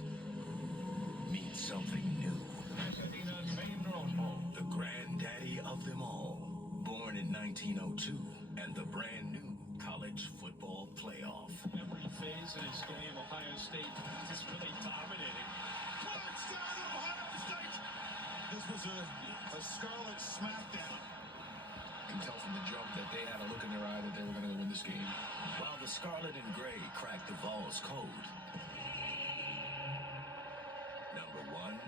world. Meet something new. Pasadena's famed Rose Bowl. The granddaddy of them all. Born in 1902 and the brand new college football playoff. Every phase in his game, Ohio State is really dominating. Touchdown, Ohio State! This was a Scarlet smackdown. You can tell from the jump that they had a look in their eye that they were going to win this game. While the Scarlet and Gray cracked the Vols' code, number one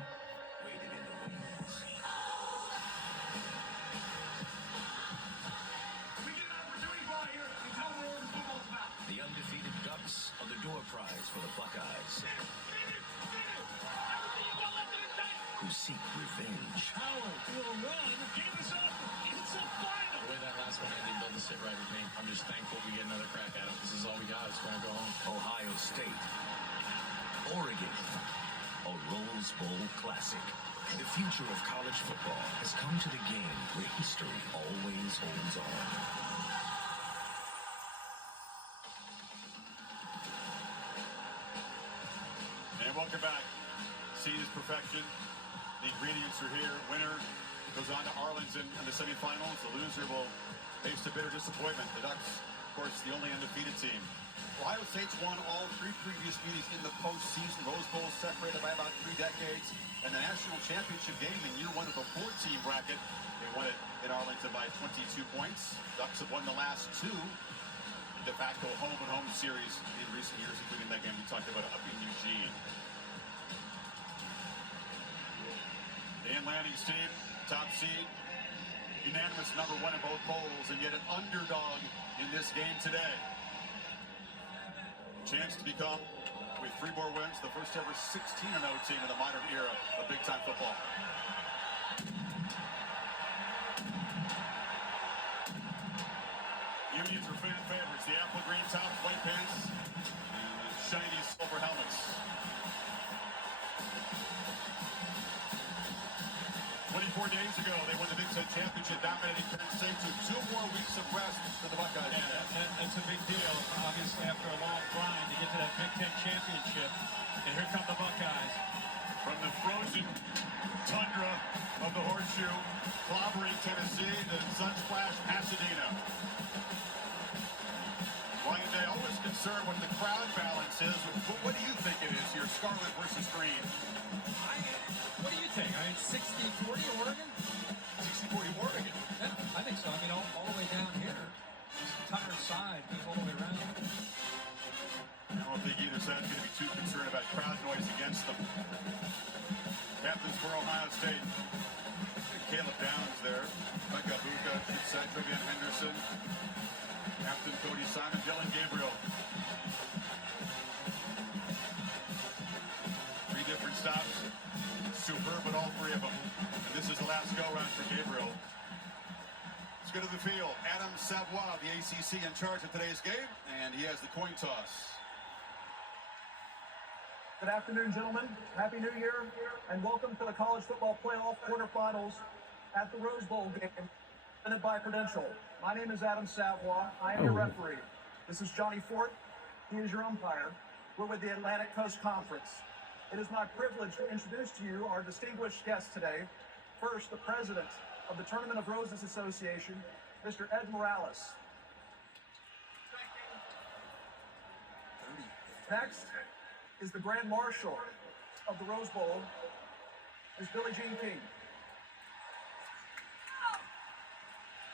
waited in the wings. We get an opportunity ball here and tell them where the football's about. The undefeated Ducks are the door prize for the Buckeyes, who seek revenge. Howard will run. Give us up. It's a final. The way that last one ended doesn't sit right with me. I'm just thankful we get another crack at it. This is all we got. It's going to go home. Ohio State, Oregon, a Rose Bowl classic. The future of college football has come to the game where history always holds on. And welcome back. Seed is perfection. The ingredients are here. Winner goes on to Arlington in the semifinals. The loser will face a bitter disappointment. The Ducks, of course, the only undefeated team. Ohio State's won all three previous meetings in the postseason. Rose Bowl separated by about 3 decades. And the national championship game in year 1 of the 4-team bracket, they won it in Arlington by 22 points. Ducks have won the last 2 de facto home-and-home series in recent years, including that game we talked about up in Eugene. Dan Lanning's team, top seed, unanimous number 1 in both polls, and yet an underdog in this game today. Chance to become, with 3 more wins, the first ever 16-0 team in the modern era of big-time football. Unions are fan favorites. The apple green tops, white pants, and shiny silver helmets. 24 days ago, they won the Big Ten Championship, dominating Penn State. Took 2 more weeks of rest for the Buckeyes. Yeah, that's a big deal, obviously, after a long grind to get to that Big Ten Championship. And here come the Buckeyes. From the frozen tundra of the Horseshoe, clobbering Tennessee, to sunsplash Pasadena. Ryan Day always concerned what the crowd balance is. What do you think it is here, scarlet versus green? What do you think? I mean, 60-40 Oregon? 60-40 Oregon. Yeah, I think so. I mean, all the way down here. This entire side goes all the way around. I don't think either side's going to be too concerned about crowd noise against them. Captains for Ohio State. Caleb Downs there. Becca Buka, Trevian Henderson. Captain Cody Simon, Dylan Gabriel. 3 different stops. Superb, but all 3 of them. And this is the last go-round for Gabriel. Let's go to the field. Adam Savoie, the ACC, in charge of today's game, and he has the coin toss. Good afternoon, gentlemen. Happy New Year, and welcome to the College Football Playoff quarterfinals at the Rose Bowl game, presented by Prudential. My name is Adam Savoie. I am your referee. This is Johnny Fort. He is your umpire. We're with the Atlantic Coast Conference. It is my privilege to introduce to you our distinguished guest today. First, the president of the Tournament of Roses Association, Mr. Ed Morales. Next is the Grand Marshal of the Rose Bowl, Ms. Billie Jean King.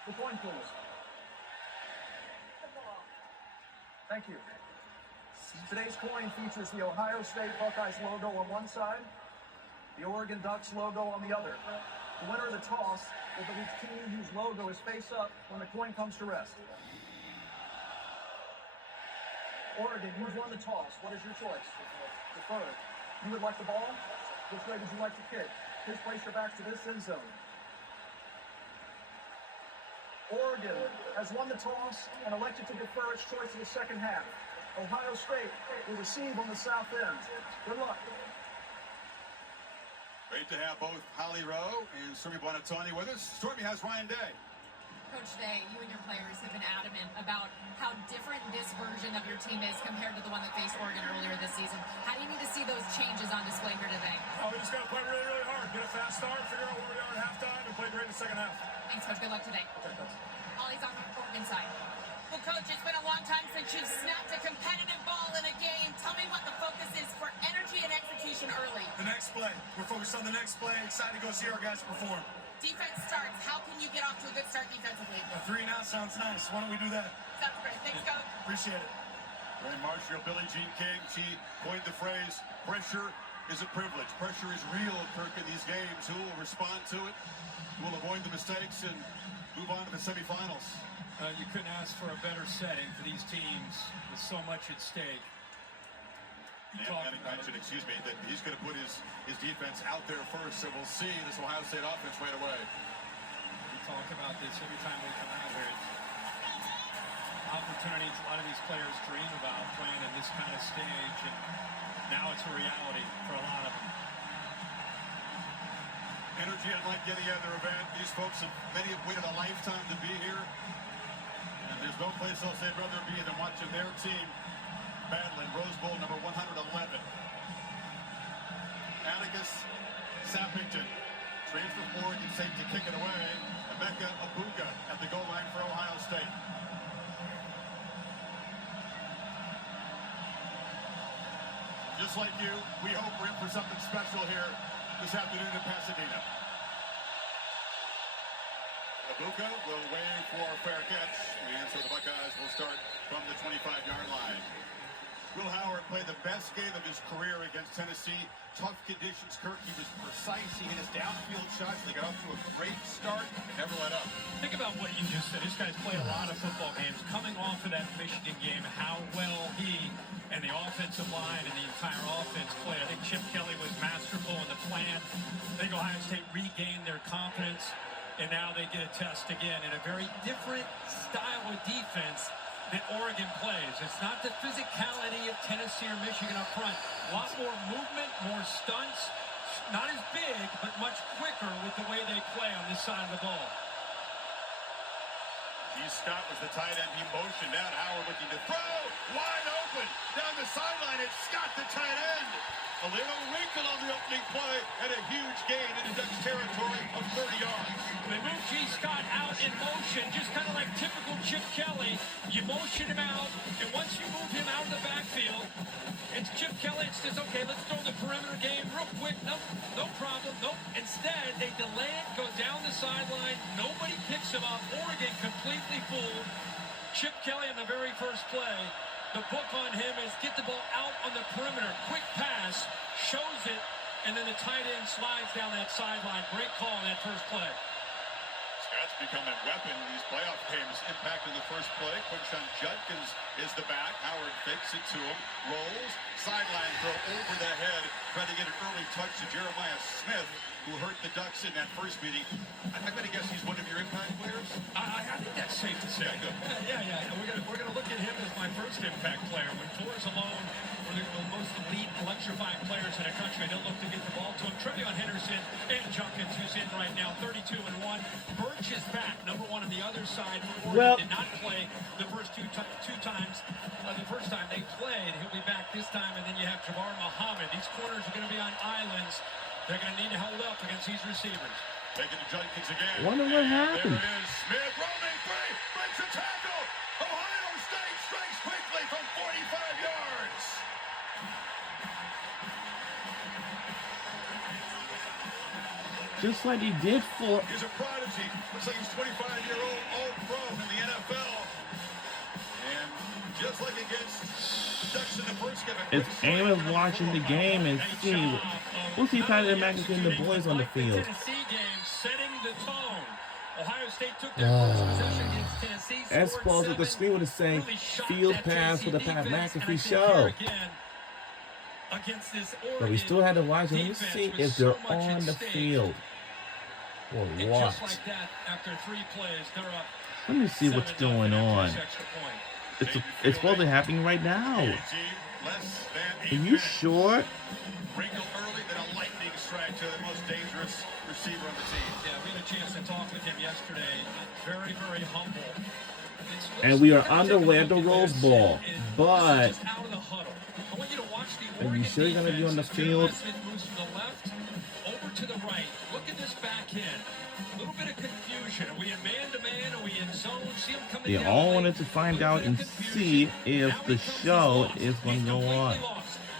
The coin, please. Thank you. Today's coin features the Ohio State Buckeyes logo on one side, the Oregon Ducks logo on the other. The winner of the toss will be the team whose logo is face up when the coin comes to rest. Oregon, you've won the toss. What is your choice? Deferred. You would like the ball? Which way would you like to kick? Please place your backs to this end zone. Oregon has won the toss and elected to defer its choice in the second half. Ohio State will receive on the south end. Good luck. Great to have both Holly Rowe and Stormy Buonantony with us. Stormy has Ryan Day. Coach Day, you and your players have been adamant about how different this version of your team is compared to the one that faced Oregon earlier this season. How do you need to see those changes on display here today? Oh, we just got to play really, really hard. Get a fast start, figure out where we are at halftime, and play great in the second half. Thanks, Coach. Good luck today. Okay, thanks. Ollie's on the Oregon side. Well, Coach, it's been a long time since you've snapped a competitive ball in a game. Tell me what the focus is for energy and execution early. The next play. We're focused on the next play. Excited to go see our guys perform. Defense starts. How can you get off to a good start defensively? A 3 and out sounds nice. Why don't we do that? Sounds great. Thanks, Coach. Appreciate it. Ray Marshall, Billie Jean King, she coined the phrase, pressure is a privilege. Pressure is real, Kirk, in these games. Who will respond to it? Who will avoid the mistakes and move on to the semifinals? You couldn't ask for a better setting for these teams with so much at stake. And mentioned, excuse me, that he's going to put his defense out there first, so we'll see this Ohio State offense right away. We talk about this every time we come out here. Opportunities a lot of these players dream about playing in this kind of stage, and now it's a reality for a lot of them. Energy unlike any other event. These folks, many have waited a lifetime to be here. And there's no place else they'd rather be than watching their team battle in Rose Bowl number 111. Atticus Sappington, transfer from Oregon State to kick it away. Emeka Abuga at the goal line for Ohio State. Just like you, we hope we're in for something special here this afternoon in Pasadena. Abuga will wave for a fair catch, and so the Buckeyes will start from the 25-yard line. Will Howard played the best game of his career against Tennessee. Tough conditions, Kirk. He was precise. He hit his downfield shots. They got off to a great start and never let up. Think about what you just said. This guy's played a lot of football games. Coming off of that Michigan game, how well he and the offensive line and the entire offense played. I think Chip Kelly was masterful in the plan. I think Ohio State regained their confidence, and now they get a test again in a very different style of defense that Oregon plays. It's not the physicality of Tennessee or Michigan up front. A lot more movement, more stunts, not as big, but much quicker with the way they play on this side of the ball. Scott was the tight end. He motioned out. Howard looking to throw. Wide open. Down the sideline. It's Scott, the tight end. A little wrinkle on the opening play and a huge gain into Dutch territory of 30 yards. They move G. Scott out in motion, just kind of like typical Chip Kelly. You motion him out, and once you move him out of the backfield, it's Chip Kelly. It's just, okay, let's throw the perimeter game real quick. Nope, no problem. Nope. Instead, they delay it, go down the sideline. Nobody picks him up. Oregon completely fooled. Chip Kelly in the very first play. The book on him is get the ball out on the perimeter. Quick pass, shows it, and then the tight end slides down that sideline. Great call on that first play. Scott's become a weapon in these playoff games. Impact in the first play. Quinshon Judkins is the back. Howard fakes it to him. Rolls. Sideline throw over the head. Trying to get an early touch to Jeremiah Smith, who hurt the Ducks in that first meeting. I'm going to guess he's one of your impact players? I think that's safe to say. Yeah. We're gonna look at him as my first impact player. When Thor's alone, one of the most elite, electrifying players in the country, they'll look to get the ball to him. Trevion Henderson and Junkins, who's in right now, 32-1. Birch is back, number one on the other side. Oregon did not play the first two times. The first time they played, he'll be back this time. And then you have Jabbar Muhammad. These corners are going to be on islands. They're going to need to hold up against these receivers. Taking to Judkins again. Wonder what happened. There it is. Smith rolling free. Breaks a tackle. Ohio State strikes quickly from 45 yards. Just like he did for... He's a prodigy. Looks like he's 25-year-old all-pro in the NFL. And just like against Ducks in the first game. It's Amos watching the game and see... We'll see Pat McAfee and the boys on the field. As Paul's at the screen with the same field pass for the Pat McAfee show. But we still had to watch it. Let me see if they're on the field or what. Let me see what's going on. It's probably happening right now. Are you sure? Wrinkle early, then a lightning strike to the most dangerous receiver on the team. Yeah, we had a chance to talk with him yesterday. Very, very humble. And we are underway at the Rose Bowl. But Are you sure you're gonna be on the field? Moves to the left, over to the right. Look at this back end. A little bit of confusion. Are we in man-to-man? Are we in zone? See him coming They down all late. wanted to find out and see if the show is going to go on.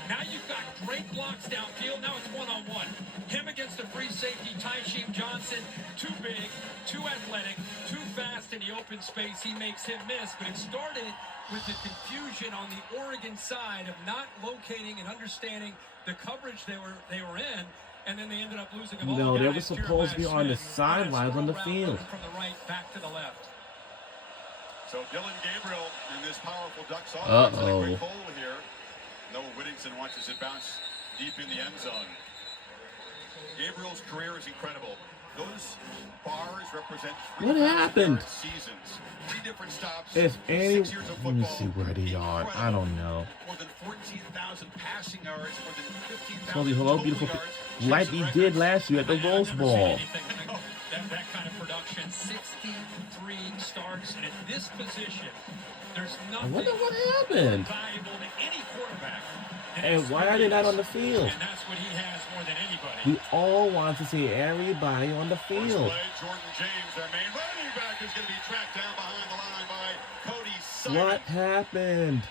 Now you've got great blocks downfield. Now it's one-on-one. Him against the free safety, Tyshim Johnson. Too big, too athletic, too fast in the open space. He makes him miss. But it started with the confusion on the Oregon side of not locating and understanding the coverage they were in. And then they ended up losing them all. No, they were supposed to be on the sidelines on the field. From the right back to the left. So Dylan Gabriel in this powerful Ducks offense. A quick hole here. Noah Whittington watches it bounce deep in the end zone. Gabriel's career is incredible. Those bars represent seasons. 3 different stops. If any, 6 years of let me football. see where they are. I don't know. More than 14,000 passing yards, more than 15,000 Holy hello, beautiful yards. like he did last year at the Rose Bowl. That kind of production, 63 starts, and at this position, there's I nothing wonder what happened. valuable to any quarterback. And why are they not on the field? And that's what he has more than anybody. We all want to see everybody on the field. Jordan James, their main running back, is going to be tracked down behind the line by Cody Simon. What happened?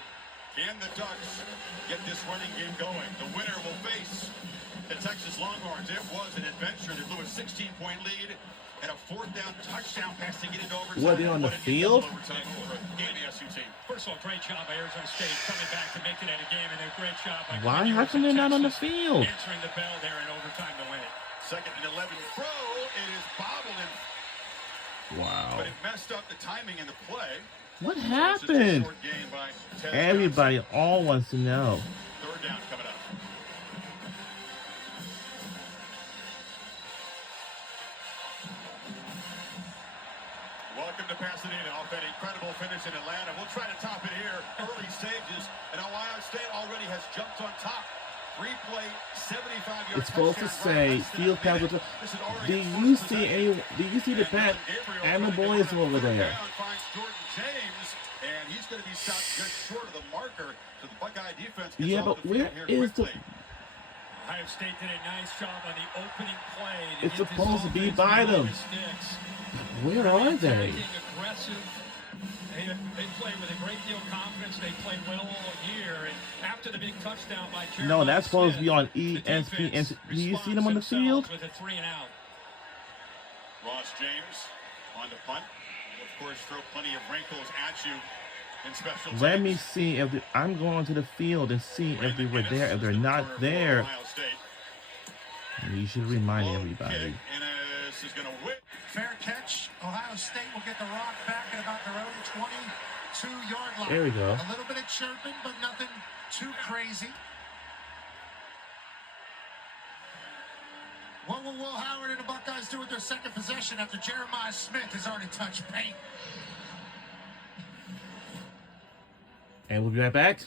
Can the Ducks get this running game going? The winner will face the Texas Longhorns. It was an adventure. They blew a 16-point lead and a 4th down touchdown pass to get it overtime. Were they on the field? First of all, great job by Arizona State coming back to make it at a game, and a great job by Why? How come they're not on the field? Answering the bell there in overtime to win it. 2nd and 11 throw. It is bobbled and Wow. but it messed up the timing in the play. What happened? Everybody all wants to know. 3rd down coming up. Welcome to Pasadena. Off that incredible finish in Atlanta. We'll try to top it here. Early stages, and Ohio State already has jumped on top. 3-play, 75-yard. It's supposed to say field pass. Do you see any? Do you see the Pat and the boys over there? And he's going to be stopped just short of the marker. So the Buckeye defense. Yeah, but where is the? Ohio State did a nice job on the opening play. It's supposed to be by them. Where are they? Aggressive. They play with a great deal of confidence. They played well all year. And after the big touchdown by No, that's supposed to be on ESPN. Do you see them on the field? With a 3-and-out. Ross James on the punt. Will, of course, throw plenty of wrinkles at you in special teams. Let me see if I'm going to the field and see if they were there. If they're not there, you should remind everybody. Ennis is going to whip. Fair catch. Ohio State will get the rock back at about their own 22-yard line. There we go. A little bit of chirping, but nothing too crazy. What will Will Howard and the Buckeyes do with their second possession after Jeremiah Smith has already touched paint? And we'll be right back.